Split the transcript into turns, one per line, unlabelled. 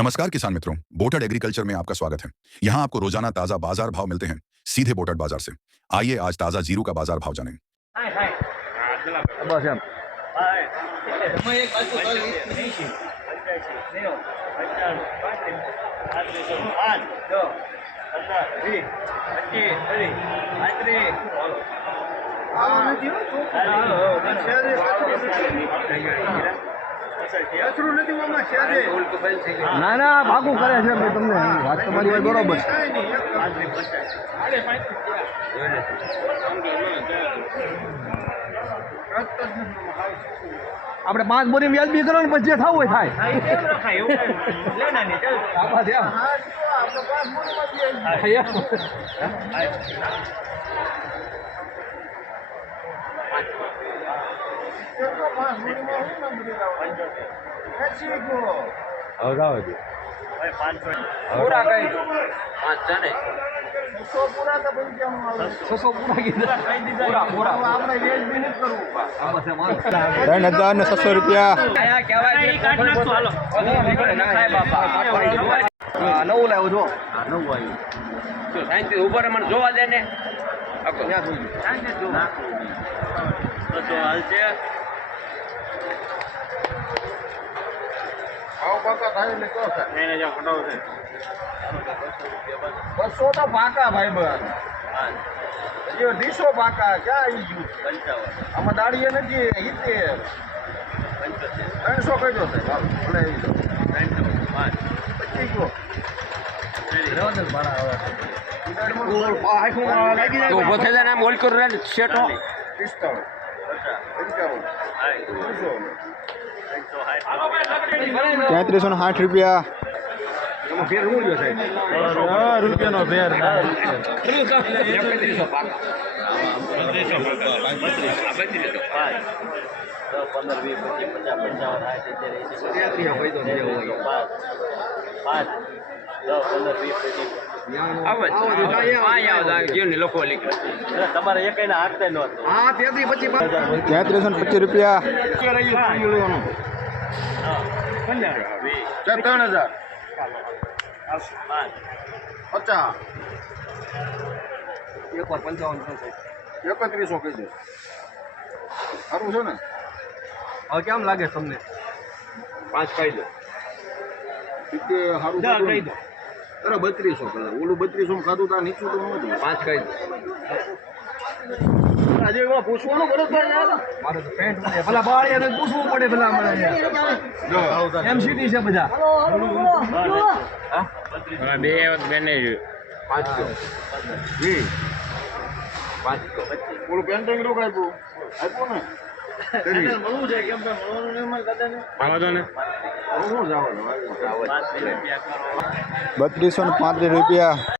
नमस्कार किसान मित्रों बोटड एग्रीकल्चर में आपका स्वागत है यहाँ आपको रोज़ाना ताज़ा बाज़ार भाव मिलते हैं सीधे बोटड बाज़ार से आइए आज ताज़ा ज़ीरो का बाज़ार भाव जानें
ના ના પાકું કરે છે મેં તમને વાત તમારી વાત બરોબર છે. આપણે પાંચ બોરી વ્યાજબી કરો ને પછી જે થવું હોય થાય. આમાં છે એમ. હા, એમ. હવે રાવ દે. પૂરા કઈ છસો પૂરા કીધા. પૂરા પૂરા. આમાં છે માલ.
ત્રણ હજાર ને છસો રૂપિયા.
નવું લાવ્યો છો
ઉપર મને જોવા દે ને.
ક્યાં જોયું? બસો તો પાકા ભાઈ બન હજી અઢીસો પાકા ક્યાં આવી ગયું આમાં દાડીએ નથી હિતેર ત્રણસો કહેજો સાહેબ હાલો, ભલે આવી જાઓ. પચીસ ગયો. રહેવા દે ને ભાડા હવે.
તો ઊભો થઈ જાય ને આમ ઓલ કરું રે શેઠો
પિસ્તાળીસ. પંચાવન.
તેત્રીસો ને સાઠ રૂપિયા? રૂપિયાનો ફેર.
અહીંયા
આવો તો જીવની લોકો લીધે
તમારે
તેત્રીસો પચીસ રૂપિયા
ત્રણ હજાર. પચાસ. એક વાર પંચાવન થશે. એકત્રીસો કહી દે. સારું છે ને? હવે કેમ લાગે તમને? પાંચ કહી દો સારું કહી દો અરે બત્રીસો કલર ઓલું બત્રીસો ખાધું તા નીચું તો પાંચ કહી દો આજે એમાં પૂછવાનું બરોબર મારે તો પેન્ટ પેલા બાળિયાને પૂછવું પડે ભલા મને એમસીટી છે બધા.
બે બેને
પેન્ટિંગ આપ્યું? આપ્યું ને?
મળવું છે કેમ મળવાનું નહીં મળે દાદાને?
ને.
હું શું જવાનું?
બત્રીસો ને પાંત્રીસ રૂપિયા.